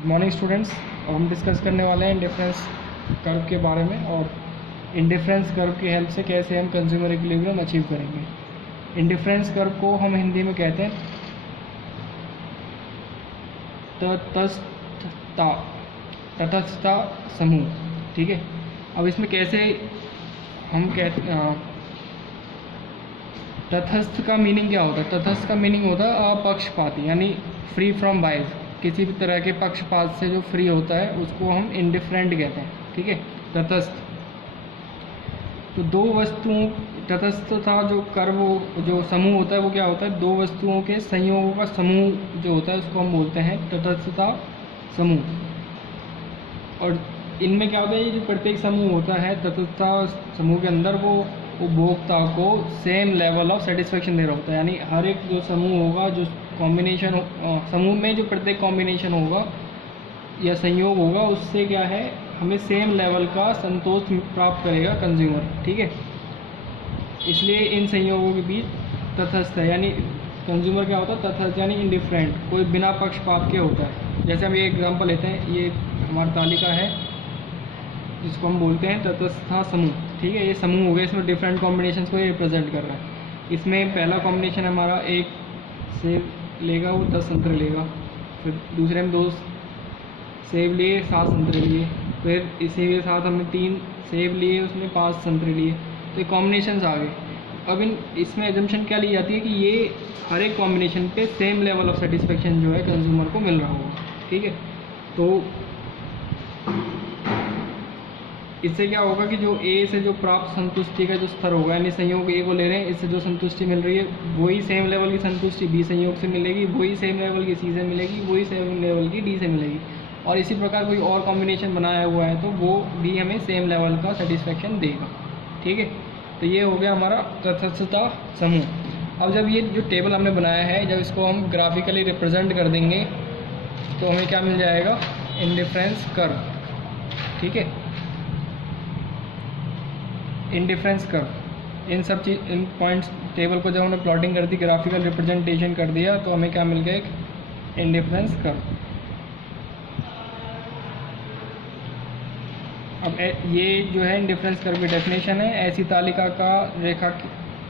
Good morning students. अब हम discuss करने वाले हैं इंडिफरेंस कर्व के बारे में और इंडिफरेंस कर्व की हेल्प से कैसे हम कंज्यूमर इक्विलिब्रियम अचीव करेंगे। इंडिफरेंस कर्व को हम हिंदी में कहते हैं तटस्थता तटस्थता समूह। ठीक है, अब इसमें कैसे हम कहते तटस्थ का मीनिंग क्या होता है? तटस्थ का मीनिंग होता है अपक्षपाती, यानी फ्री फ्रॉम बायस। किसी भी तरह के पक्षपात से जो फ्री होता है उसको हम इंडिफरेंट कहते हैं। ठीक है, तटस्थ। तो दो वस्तुओं तटस्थता जो कर्व जो समूह होता है वो क्या होता है? दो वस्तुओं के संयोगों का समूह जो होता है उसको हम बोलते हैं तटस्थता समूह। और इनमें क्या होता है, ये जो प्रत्येक समूह होता है तटस्थता समूह के अंदर वो उपभोक्ता को सेम लेवल ऑफ सेटिस्फेक्शन दे रहा होता है। यानी हर एक जो समूह होगा, जो कॉम्बिनेशन समूह में जो प्रत्येक कॉम्बिनेशन होगा या संयोग होगा, उससे क्या है, हमें सेम लेवल का संतोष प्राप्त करेगा कंज्यूमर। ठीक है, इसलिए इन संयोगों के बीच तटस्थ है, यानी कंज्यूमर क्या होता है? तटस्थ यानी इंडिफरेंट, कोई बिना पक्षपात के होता है। जैसे हम ये एग्जांपल लेते हैं, ये हमारी तालिका है जिसको हम बोलते हैं तटस्थता समूह। ठीक है, ये समूह हो गया, इसमें डिफरेंट कॉम्बिनेशन को ये रिप्रेजेंट कर रहा है। इसमें पहला कॉम्बिनेशन हमारा एक सेब लेगा, वो 10 संतरे लेगा। फिर दूसरे में 2 सेब लिए, 7 संतरे लिए। फिर इसी के साथ हमने 3 सेब लिए, उसमें 5 संतरे लिए। तो ये कॉम्बिनेशंस आ गए। अब इसमें एजम्पशन क्या ली जाती है कि ये हर एक कॉम्बिनेशन पे सेम लेवल ऑफ सेटिस्फेक्शन जो है कंज्यूमर को मिल रहा होगा। ठीक है, तो इससे क्या होगा कि जो ए से जो प्राप्त संतुष्टि का जो स्तर होगा, यानी संयोग ए को ले रहे हैं, इससे जो संतुष्टि मिल रही है वही सेम लेवल की संतुष्टि बी संयोग से मिलेगी, वही सेम लेवल की सी से मिलेगी, वही सेम लेवल की डी से मिलेगी। और इसी प्रकार कोई और कॉम्बिनेशन बनाया हुआ है तो वो भी हमें सेम लेवल का सेटिस्फेक्शन देगा। ठीक है, तो ये हो गया हमारा तटस्थता समूह। अब जब ये जो टेबल हमने बनाया है, जब इसको हम ग्राफिकली रिप्रेजेंट कर देंगे तो हमें क्या मिल जाएगा? Indifference curve. ठीक है, इंडिफरेंस कर्व, इन सब चीज़ इन पॉइंट्स टेबल को जब हमने प्लॉटिंग कर दी, ग्राफिकल रिप्रेजेंटेशन कर दिया, तो हमें क्या मिल गया? एक इंडिफरेंस कर्व। अब ये जो है इंडिफरेंस कर्व की डेफिनेशन है, ऐसी तालिका का रेखा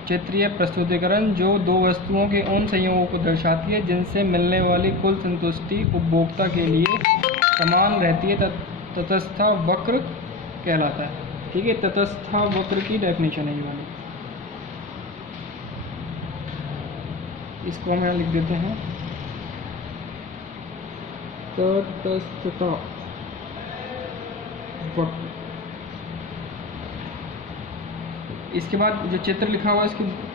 चित्रीय प्रस्तुतिकरण जो दो वस्तुओं के उन संयोगों को दर्शाती है जिनसे मिलने वाली कुल संतुष्टि उपभोक्ता के लिए समान रहती है, तटस्थ वक्र कहलाता है। ठीक है, तटस्थ वक्र की डेफिनेशन है ये वाली। इसको हम यहाँ लिख देते हैं तटस्थता वक्र। इसके बाद जो चित्र लिखा हुआ है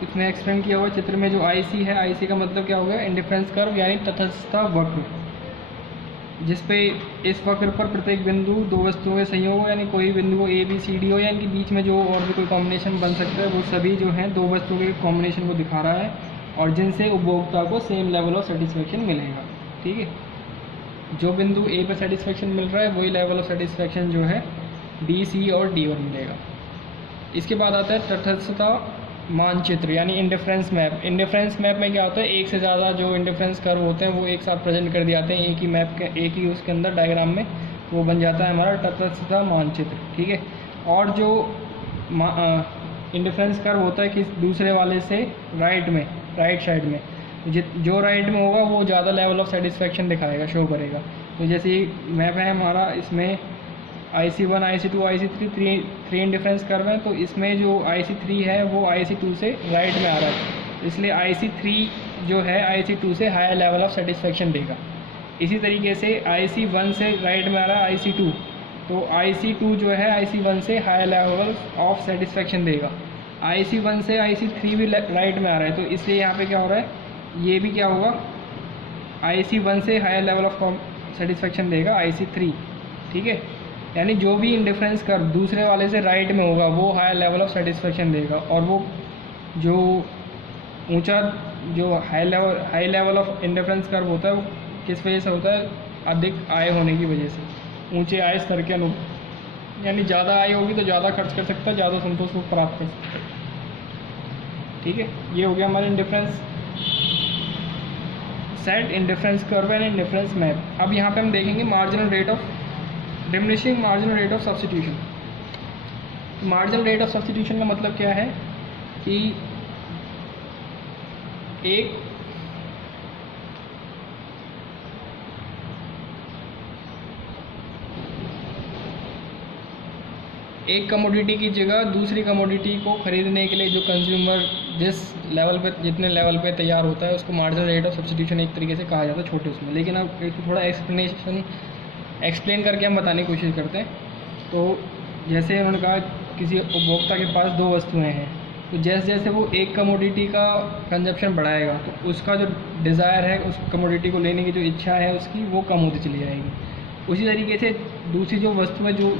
इसमें एक्सप्लेन किया हुआ है। चित्र में जो आईसी है, आईसी का मतलब क्या हो गया? इंडिफरेंस कर्व यानी तटस्थ वक्र, जिसपे इस वक्र पर प्रत्येक बिंदु दो वस्तुओं के संयोग हो, यानी कोई बिंदु को ए बी सी डी हो, या इनके बीच में जो और भी कोई कॉम्बिनेशन बन सकता है, वो सभी जो है दो वस्तुओं के कॉम्बिनेशन को दिखा रहा है और जिनसे उपभोक्ता को सेम लेवल ऑफ सेटिस्फेक्शन मिलेगा। ठीक है, जो बिंदु ए पर सेटिस्फेक्शन मिल रहा है वही लेवल ऑफ सेटिस्फेक्शन जो है बी सी और डी पर मिलेगा। इसके बाद आता है तटस्थता मानचित्र यानी इंडिफरेंस मैप। इंडिफरेंस मैप में क्या होता है? एक से ज़्यादा जो इंडिफरेंस कर्व होते हैं वो एक साथ प्रेजेंट कर दिए जाते हैं एक ही मैप के, एक ही उसके अंदर डायग्राम में, वो बन जाता है हमारा तटस्थता मानचित्र। ठीक है, और जो इंडिफरेंस कर्व होता है कि दूसरे वाले से राइट साइड में, जो राइट में होगा वो ज़्यादा लेवल ऑफ सेटिस्फेक्शन दिखाएगा, शो करेगा। तो जैसे मैप है हमारा, इसमें IC1 IC2 IC3 3 indifference curve है, तो इसमें जो IC3 है वो IC2 से राइट में आ रहा है, इसलिए IC3 जो है IC2 से हायर लेवल ऑफ सेटिस्फेक्शन देगा। इसी तरीके से IC1 से राइट में आ रहा है IC2, तो IC2 जो है IC1 से हायर लेवल ऑफ सेटिस्फेक्शन देगा। IC1 से IC3 भी राइट में आ रहा है, तो इसलिए यहाँ पे क्या हो रहा है? ये भी क्या होगा? IC1 से हायर लेवल ऑफ सेटिस्फेक्शन देगा IC3। ठीक है, यानी जो भी इंडिफरेंस कर्व दूसरे वाले से राइट में होगा वो हायर लेवल ऑफ सेटिस्फेक्शन देगा, और वो जो ऊंचा जो high level of indifference curve होता है वो किस वजह से होता है? अधिक आय होने की वजह से, ऊंचे आय स्तर के अनुरूप, यानी ज़्यादा आय होगी तो ज़्यादा खर्च कर सकता है, ज़्यादा संतोष को प्राप्त कर सकता है। ठीक है, ये हो गया हमारा indifference set indifference curve and indifference map. अब यहाँ पे हम देखेंगे marginal rate of diminishing marginal rate of substitution. Marginal rate of substitution का मतलब क्या है कि एक कमोडिटी की जगह दूसरी कमोडिटी को खरीदने के लिए जो कंज्यूमर जिस लेवल पे जितने लेवल पे तैयार होता है उसको मार्जिनल रेट ऑफ सब्स्टिट्यूशन एक तरीके से कहा जाता है छोटे उसमें। लेकिन अब इसको थोड़ा एक्सप्लेन करके हम बताने की कोशिश करते हैं। तो जैसे उन्होंने कहा किसी उपभोक्ता के पास दो वस्तुएं हैं, तो जैसे जैसे वो एक कमोडिटी का कंजप्शन बढ़ाएगा तो उसका जो डिज़ायर है उस कमोडिटी को लेने की जो इच्छा है उसकी वो कम होती चली जाएगी। उसी तरीके से दूसरी जो वस्तु है जो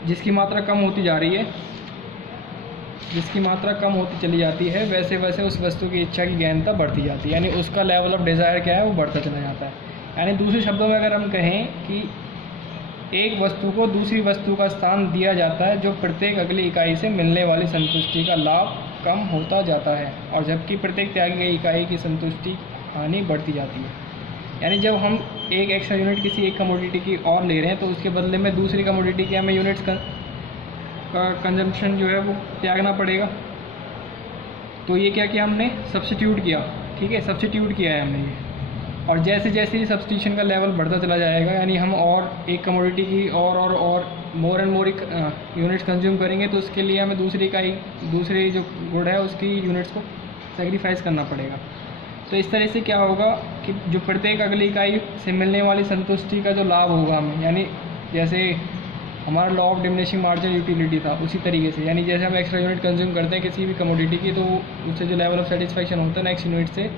जिसकी मात्रा कम होती जा रही है, जिसकी मात्रा कम होती चली जाती है, वैसे वैसे उस वस्तु की इच्छा की गहनता बढ़ती जाती है, यानी उसका लेवल ऑफ डिज़ायर क्या है वो बढ़ता चला जाता है। यानी दूसरे शब्दों में अगर हम कहें कि एक वस्तु को दूसरी वस्तु का स्थान दिया जाता है जो प्रत्येक अगली इकाई से मिलने वाली संतुष्टि का लाभ कम होता जाता है, और जबकि प्रत्येक त्यागी गई इकाई की संतुष्टि हानि बढ़ती जाती है। यानी जब हम एक एक्स्ट्रा यूनिट किसी एक कमोडिटी की और ले रहे हैं तो उसके बदले में दूसरी कमोडिटी के हमें यूनिट्स का कंजम्पशन जो है वो त्यागना पड़ेगा। तो ये क्या किया हमने, सब्स्टिट्यूट किया, ठीक है, सब्स्टिट्यूट किया है हमने ये। और जैसे जैसे ही सब्स्टिट्यूशन का लेवल बढ़ता चला जाएगा, यानी हम और एक कमोडिटी की और more and more units consume करेंगे, तो उसके लिए हमें दूसरी जो गुड है उसकी यूनिट्स को सेक्रीफाइस करना पड़ेगा। तो इस तरह से क्या होगा कि जो प्रत्येक अगली इकाई से मिलने वाली संतुष्टि का जो लाभ होगा हमें, यानी जैसे हमारा law of diminishing marginal utility था उसी तरीके से, यानी जैसे हम एक्स्ट्रा यूनिट कंज्यूम करते हैं किसी भी कमोडिटी की तो उससे जो लेवल ऑफ सेटिस्फैक्शन होता है नेक्स्ट यूनिट से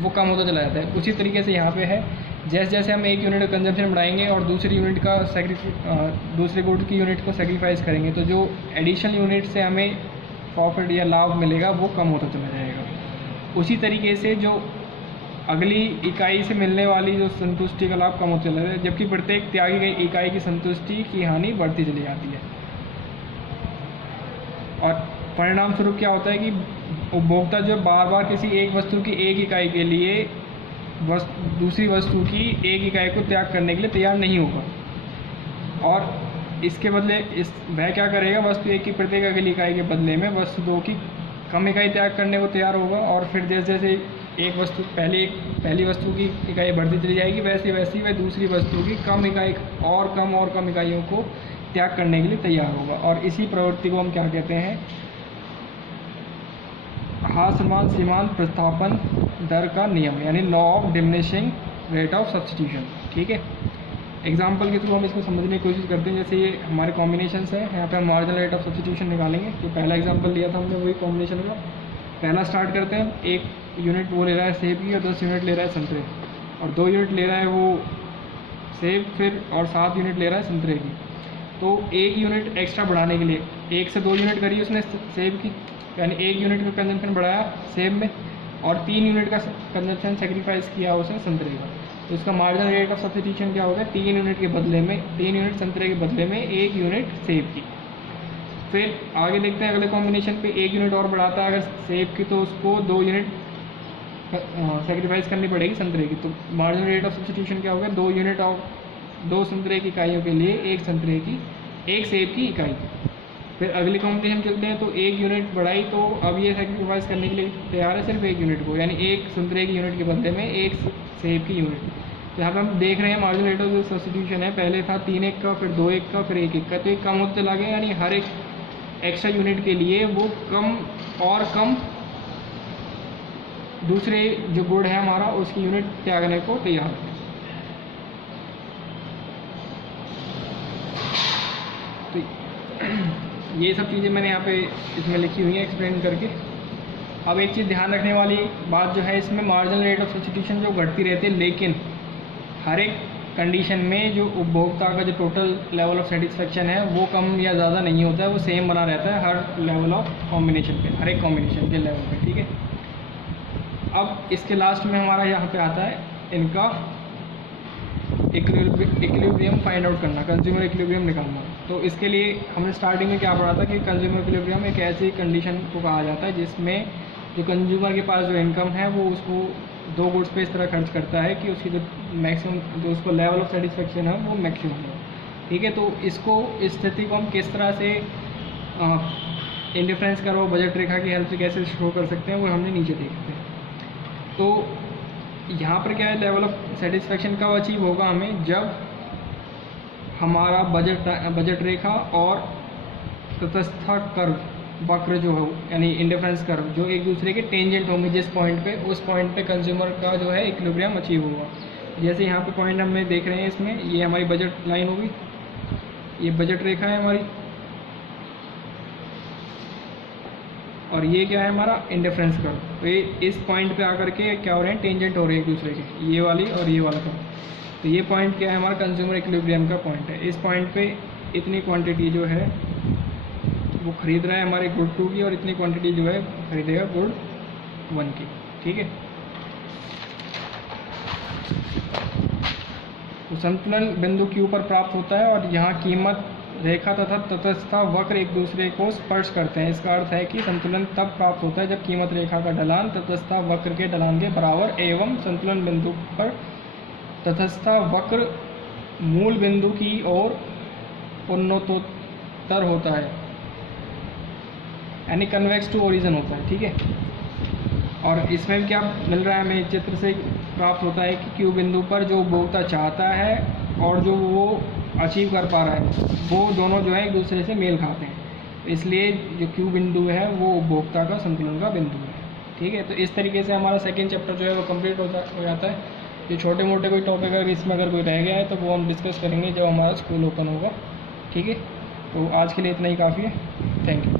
वो कम होता चला जाता है। उसी तरीके से यहाँ पे है, जैसे जैसे हम एक यूनिट का कंजम्पशन बढ़ाएंगे और दूसरी यूनिट का दूसरे गुड की यूनिट को सेक्रीफाइस करेंगे तो जो एडिशनल यूनिट से हमें प्रॉफिट या लाभ मिलेगा वो कम होता चला जाएगा। उसी तरीके से जो अगली इकाई से मिलने वाली जो संतुष्टि का लाभ कम होता चला जाता है, जबकि प्रत्येक त्यागी गई इकाई की संतुष्टि की हानि बढ़ती चली जाती है। और परिणाम स्वरूप क्या होता है कि उपभोक्ता जो बार बार किसी एक वस्तु की एक इकाई के लिए दूसरी वस्तु की एक इकाई को त्याग करने के लिए तैयार नहीं होगा, और इसके बदले वह क्या करेगा, वस्तु एक की प्रत्येक अगली इकाई के बदले में वस्तु दो की कम इकाई त्याग करने को तैयार होगा। और फिर जैसे जैसे एक वस्तु पहली वस्तु की इकाई बढ़ती चली जाएगी, वैसे वैसे वह दूसरी वस्तु की कम इकाइयों को त्याग करने के लिए तैयार होगा। और इसी प्रवृत्ति को हम क्या कहते हैं, ह्रासमान सीमांत प्रतिस्थापन दर का नियम, यानी law of diminishing rate of substitution. ठीक है, एग्जाम्पल के थ्रू हम इसको समझने की कोशिश करते हैं। जैसे ये हमारे कॉम्बिनेशंस हैं, यहाँ पे हम मार्जिनल रेट ऑफ सब्स्टिट्यूशन निकालेंगे। जो पहला एग्जाम्पल लिया था हमने वही कॉम्बिनेशन का। पहला स्टार्ट करते हैं, एक यूनिट वो ले रहा है सेब की और 10 यूनिट ले रहा है संतरे, और 2 यूनिट ले रहा है वो सेब फिर और 7 यूनिट ले रहा है संतरे की। तो एक यूनिट एक्स्ट्रा बढ़ाने के लिए 1 से 2 यूनिट करी उसने सेब की, यानी 1 यूनिट का कंजम्पशन बढ़ाया सेब में, और 3 यूनिट का कंजम्पशन सेक्रीफाइस किया उसने संतरे का। तो इसका मार्जिनल रेट ऑफ सब्स्टिट्यूशन क्या होगा, 3 यूनिट के बदले में 3 यूनिट संतरे के बदले में 1 यूनिट सेब की। फिर आगे देखते हैं अगले कॉम्बिनेशन पे 1 यूनिट और बढ़ाता है अगर सेब की, तो उसको 2 यूनिट सेक्रीफाइस करनी पड़ेगी संतरे की। तो मार्जिनल रेट ऑफ सब्स्टिट्यूशन क्या होगा, 2 यूनिट और 2 संतरे की इकाइयों के लिए 1 संतरे की 1 सेब की इकाई। फिर अगली कॉम्बिनेशन चलते हैं, तो 1 यूनिट बढ़ाई, तो अब ये सेक्रीफाइस करने के लिए तैयार है सिर्फ 1 यूनिट को, यानी 1 संतरे की यूनिट के बदले में 1 सेब की यूनिट। तो यहाँ पर हम देख रहे हैं मार्जिनल रेट ऑफ सब्स्टिट्यूशन है, पहले था 3-1 का, फिर 2-1 का, फिर 1-1 का। तो ये कम होता चला गया, यानी हर एक एक्स्ट्रा यूनिट के लिए वो कम दूसरे जो गुड है हमारा उसकी यूनिट त्यागने को तैयार है। तो ये सब चीज़ें मैंने यहाँ पे इसमें लिखी हुई हैं एक्सप्लेन करके। अब एक चीज़ ध्यान रखने वाली बात जो है इसमें, मार्जिनल रेट ऑफ सब्स्टिट्यूशन जो घटती रहती है, लेकिन हर एक कंडीशन में जो उपभोक्ता का जो टोटल लेवल ऑफ सेटिस्फेक्शन है वो कम या ज़्यादा नहीं होता है, वो सेम बना रहता है हर लेवल ऑफ कॉम्बिनेशन पे, हर एक कॉम्बिनेशन के लेवल पे। ठीक है, अब इसके लास्ट में हमारा यहाँ पे आता है इनका इक्विलिब्रियम फाइंड आउट करना, कंज्यूमर इक्विलिब्रियम निकालना। तो इसके लिए हमने स्टार्टिंग में क्या पढ़ा था कि कंज्यूमर इक्विलिब्रियम एक ऐसी कंडीशन को कहा जाता है जिसमें जो कंज्यूमर के पास जो इनकम है वो उसको दो गुड्स पे इस तरह खर्च करता है कि उसकी जो मैक्सिमम जो उसको लेवल ऑफ सेटिस्फेक्शन है वो मैक्सिमम हो। ठीक है, तो इसको इस स्थिति को हम किस तरह से इंडिफरेंस करो बजट रेखा की हेल्प से कैसे शो कर सकते हैं वो हमने नीचे देखते हैं। तो यहाँ पर क्या है, लेवल ऑफ सेटिस्फेक्शन कब अचीव होगा हमें, जब हमारा बजट रेखा और तटस्थ कर्व वक्र जो हो यानी इंडिफरेंस कर्व जो एक दूसरे के टेंजेंट होंगे जिस पॉइंट पे, उस पॉइंट पे कंज्यूमर का जो है इक्विलिब्रियम अचीव होगा। जैसे यहाँ पे पॉइंट हमें देख रहे हैं, इसमें ये हमारी बजट लाइन होगी, ये बजट रेखा है हमारी, और ये क्या है हमारा इंडिफरेंस कर्व। तो ये इस पॉइंट पे आकर के क्या हो रहे हैं, टेंजेंट हो रहे हैं एक दूसरे के, ये वाली और ये वाला कर्व। तो ये पॉइंट क्या है हमारा कंज्यूमर इक्विलिब्रियम का पॉइंट है। इस पॉइंट पे इतनी क्वांटिटी जो है वो खरीद रहा है हमारे गुड 2 की, और इतनी क्वांटिटी जो है खरीदेगा गुड 1 की। ठीक है, तो संतुलन बिंदु Q पर प्राप्त होता है, और यहाँ कीमत रेखा तथा तटस्थ वक्र एक दूसरे को स्पर्श करते हैं। इसका अर्थ है कि संतुलन तब प्राप्त होता है जब कीमत रेखा का ढलान तटस्थ वक्र के ढलान के बराबर एवं संतुलन बिंदु पर तटस्थ वक्र मूल बिंदु की ओर उन्नतोत्तर होता है, यानी कन्वेक्स टू ओरिजिन होता है। ठीक है, और इसमें क्या मिल रहा है हमें, चित्र से प्राप्त होता है कि Q बिंदु पर जो उपभोक्ता चाहता है और जो वो अचीव कर पा रहा है वो दोनों जो है एक दूसरे से मेल खाते हैं। इसलिए जो Q बिंदु है वो उपभोक्ता का संतुलन का बिंदु है। ठीक है, तो इस तरीके से हमारा सेकंड चैप्टर जो है वो कंप्लीट हो जाता है। जो छोटे मोटे कोई टॉपिक अगर इसमें अगर कोई रह गया है तो वो हम डिस्कस करेंगे जब हमारा स्कूल ओपन होगा। ठीक है, तो आज के लिए इतना ही काफ़ी है। Thank you.